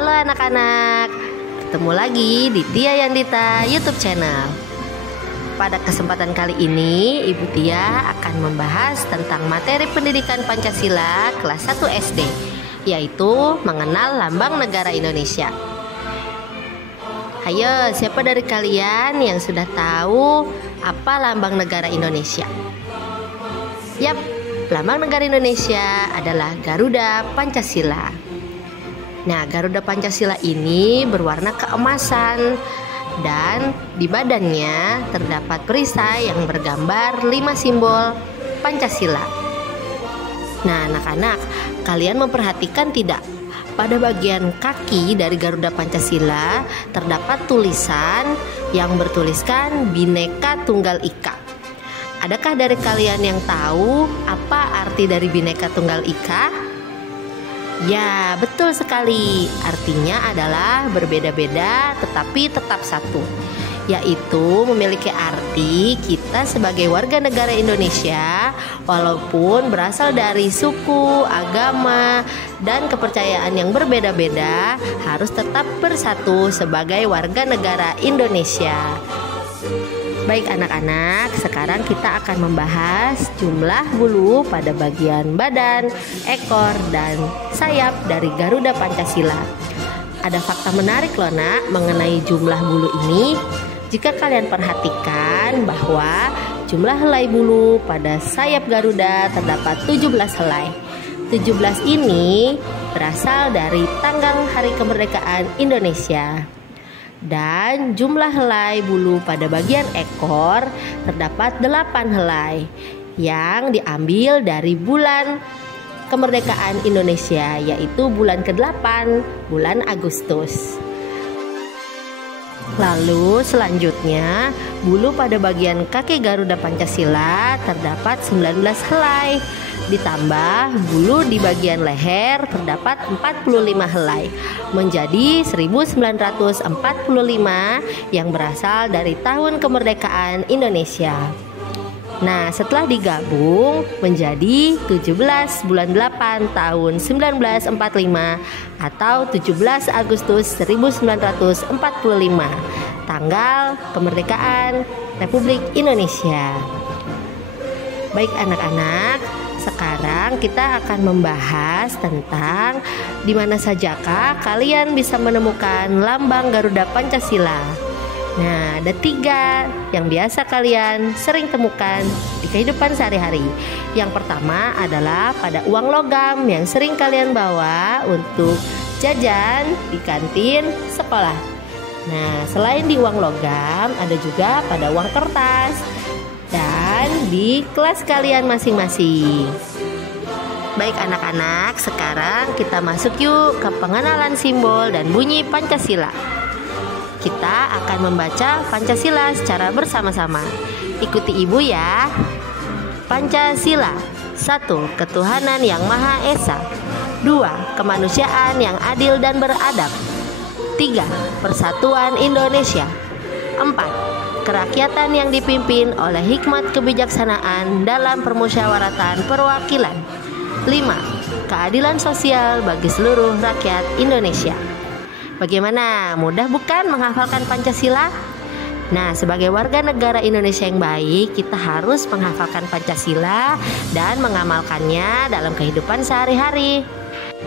Halo anak-anak, ketemu lagi di Tia Yandita YouTube channel. Pada kesempatan kali ini, Ibu Tia akan membahas tentang materi pendidikan Pancasila kelas 1 SD, yaitu mengenal lambang negara Indonesia. Ayo, siapa dari kalian yang sudah tahu apa lambang negara Indonesia? Yap, lambang negara Indonesia adalah Garuda Pancasila. Nah, Garuda Pancasila ini berwarna keemasan dan di badannya terdapat perisai yang bergambar 5 simbol Pancasila. Nah, anak-anak, kalian memperhatikan tidak? Pada bagian kaki dari Garuda Pancasila terdapat tulisan yang bertuliskan Bhinneka Tunggal Ika. Adakah dari kalian yang tahu apa arti dari Bhinneka Tunggal Ika? Ya, betul sekali. Artinya adalah berbeda-beda tetapi tetap satu, yaitu memiliki arti kita sebagai warga negara Indonesia walaupun berasal dari suku, agama, dan kepercayaan yang berbeda-beda harus tetap bersatu sebagai warga negara Indonesia. Baik anak-anak, sekarang kita akan membahas jumlah bulu pada bagian badan, ekor, dan sayap dari Garuda Pancasila. Ada fakta menarik loh nak mengenai jumlah bulu ini. Jika kalian perhatikan bahwa jumlah helai bulu pada sayap Garuda terdapat 17 helai. 17 ini berasal dari tanggal hari kemerdekaan Indonesia. Dan jumlah helai bulu pada bagian ekor terdapat 8 helai yang diambil dari bulan kemerdekaan Indonesia, yaitu bulan ke-8, bulan Agustus. Lalu selanjutnya bulu pada bagian kaki Garuda Pancasila terdapat 19 helai. Ditambah bulu di bagian leher terdapat 45 helai, menjadi 1945 yang berasal dari tahun kemerdekaan Indonesia. Nah, setelah digabung menjadi 17 bulan 8 tahun 1945 atau 17 Agustus 1945, tanggal kemerdekaan Republik Indonesia. Baik anak-anak, sekarang kita akan membahas tentang di mana sajakah kalian bisa menemukan lambang Garuda Pancasila. Nah, ada 3 yang biasa kalian sering temukan di kehidupan sehari-hari. Yang pertama adalah pada uang logam yang sering kalian bawa untuk jajan di kantin sekolah. Nah, selain di uang logam, ada juga pada uang kertas dan di kelas kalian masing-masing. Baik anak-anak, sekarang kita masuk yuk ke pengenalan simbol dan bunyi Pancasila. Kita akan membaca Pancasila secara bersama-sama. Ikuti ibu ya. Pancasila. 1. Ketuhanan yang Maha Esa. 2. Kemanusiaan yang adil dan beradab. 3. Persatuan Indonesia. 4. Kerakyatan yang dipimpin oleh hikmat kebijaksanaan dalam permusyawaratan perwakilan. 5. Keadilan sosial bagi seluruh rakyat Indonesia. Bagaimana? Mudah bukan menghafalkan Pancasila? Nah, sebagai warga negara Indonesia yang baik, kita harus menghafalkan Pancasila dan mengamalkannya dalam kehidupan sehari-hari.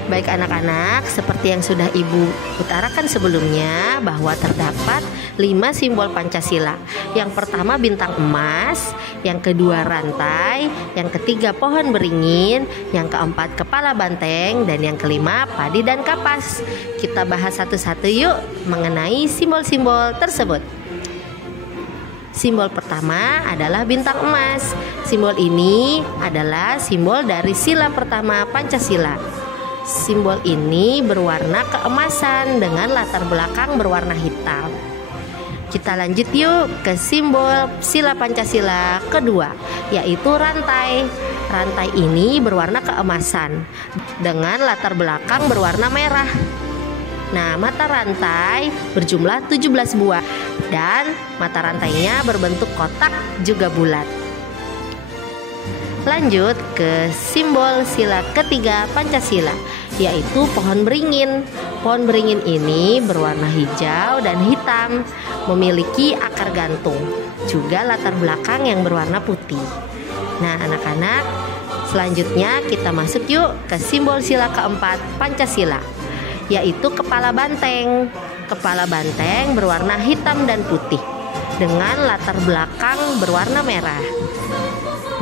Baik anak-anak, seperti yang sudah Ibu utarakan sebelumnya bahwa terdapat 5 simbol Pancasila. Yang pertama bintang emas, yang kedua rantai, yang ketiga pohon beringin, yang keempat kepala banteng, dan yang kelima padi dan kapas. Kita bahas satu-satu yuk mengenai simbol-simbol tersebut. Simbol pertama adalah bintang emas. Simbol ini adalah simbol dari sila pertama Pancasila. Simbol ini berwarna keemasan dengan latar belakang berwarna hitam. Kita lanjut yuk ke simbol sila Pancasila kedua, yaitu rantai. Rantai ini berwarna keemasan dengan latar belakang berwarna merah. Nah, mata rantai berjumlah 17 buah dan mata rantainya berbentuk kotak juga bulat. Lanjut ke simbol sila ketiga Pancasila, yaitu pohon beringin. Pohon beringin ini berwarna hijau dan hitam, memiliki akar gantung, juga latar belakang yang berwarna putih. Nah anak-anak, selanjutnya kita masuk yuk ke simbol sila keempat Pancasila, yaitu kepala banteng. Kepala banteng berwarna hitam dan putih dengan latar belakang berwarna merah.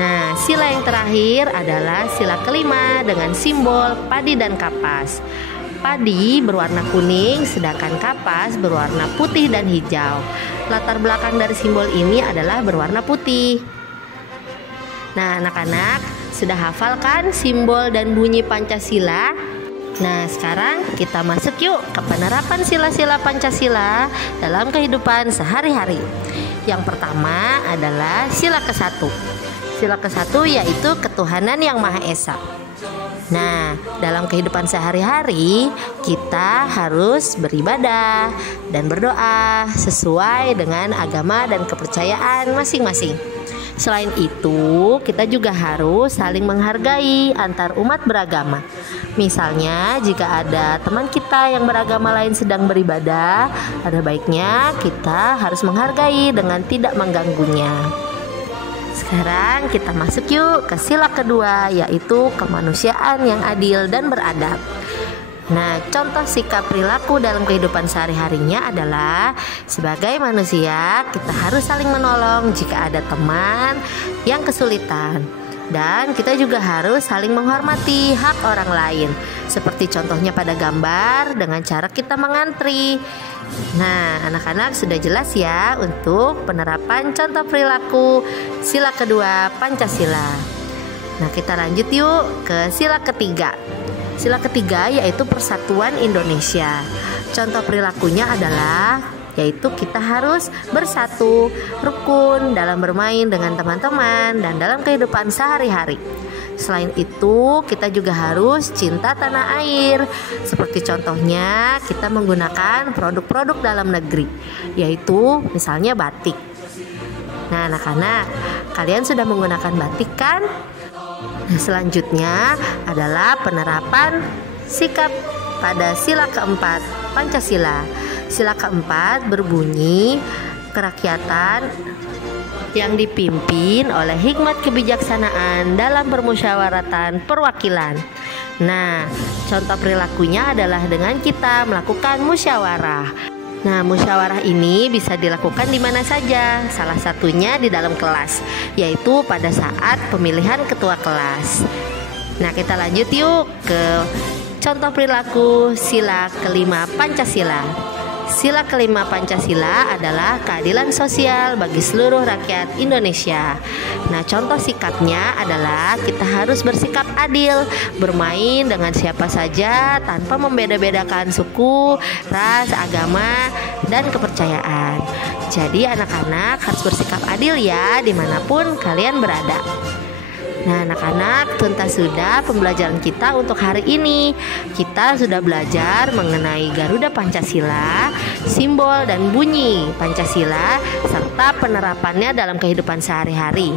Nah, sila yang terakhir adalah sila kelima dengan simbol padi dan kapas. Padi berwarna kuning, sedangkan kapas berwarna putih dan hijau. Latar belakang dari simbol ini adalah berwarna putih. Nah, anak-anak sudah hafal kan simbol dan bunyi Pancasila? Nah, sekarang kita masuk yuk ke penerapan sila-sila Pancasila dalam kehidupan sehari-hari. Yang pertama adalah sila ke-1. Sila ke-1 yaitu ketuhanan yang Maha Esa. Nah, dalam kehidupan sehari-hari kita harus beribadah dan berdoa sesuai dengan agama dan kepercayaan masing-masing. Selain itu, kita juga harus saling menghargai antar umat beragama. Misalnya, jika ada teman kita yang beragama lain sedang beribadah, ada baiknya kita harus menghargai dengan tidak mengganggunya. Sekarang kita masuk yuk ke sila kedua, yaitu kemanusiaan yang adil dan beradab. Nah, contoh sikap perilaku dalam kehidupan sehari-harinya adalah sebagai manusia kita harus saling menolong jika ada teman yang kesulitan. Dan kita juga harus saling menghormati hak orang lain, seperti contohnya pada gambar dengan cara kita mengantri. Nah, anak-anak sudah jelas ya untuk penerapan contoh perilaku sila kedua Pancasila. Nah, kita lanjut yuk ke sila ketiga. Sila ketiga yaitu Persatuan Indonesia. Contoh perilakunya adalah yaitu kita harus bersatu, rukun dalam bermain dengan teman-teman dan dalam kehidupan sehari-hari. Selain itu, kita juga harus cinta tanah air. Seperti contohnya, kita menggunakan produk-produk dalam negeri, yaitu misalnya batik. Nah, anak-anak, kalian sudah menggunakan batik kan? Nah, selanjutnya adalah penerapan sikap pada sila keempat Pancasila. Sila keempat berbunyi kerakyatan yang dipimpin oleh hikmat kebijaksanaan dalam permusyawaratan perwakilan. Nah, contoh perilakunya adalah dengan kita melakukan musyawarah. Nah, musyawarah ini bisa dilakukan di mana saja, salah satunya di dalam kelas, yaitu pada saat pemilihan ketua kelas. Nah, kita lanjut yuk ke contoh perilaku sila kelima Pancasila. Sila kelima Pancasila adalah keadilan sosial bagi seluruh rakyat Indonesia. Nah, contoh sikapnya adalah kita harus bersikap adil, bermain dengan siapa saja tanpa membeda-bedakan suku, ras, agama, dan kepercayaan. Jadi anak-anak harus bersikap adil ya dimanapun kalian berada. Nah, anak-anak, tuntas sudah pembelajaran kita untuk hari ini. Kita sudah belajar mengenai Garuda Pancasila, simbol dan bunyi Pancasila, serta penerapannya dalam kehidupan sehari-hari.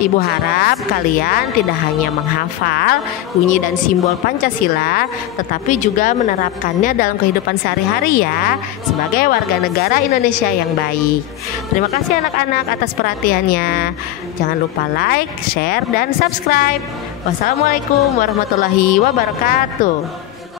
Ibu harap kalian tidak hanya menghafal bunyi dan simbol Pancasila, tetapi juga menerapkannya dalam kehidupan sehari-hari ya, sebagai warga negara Indonesia yang baik. Terima kasih anak-anak atas perhatiannya. Jangan lupa like, share, dan subscribe. Wassalamualaikum warahmatullahi wabarakatuh.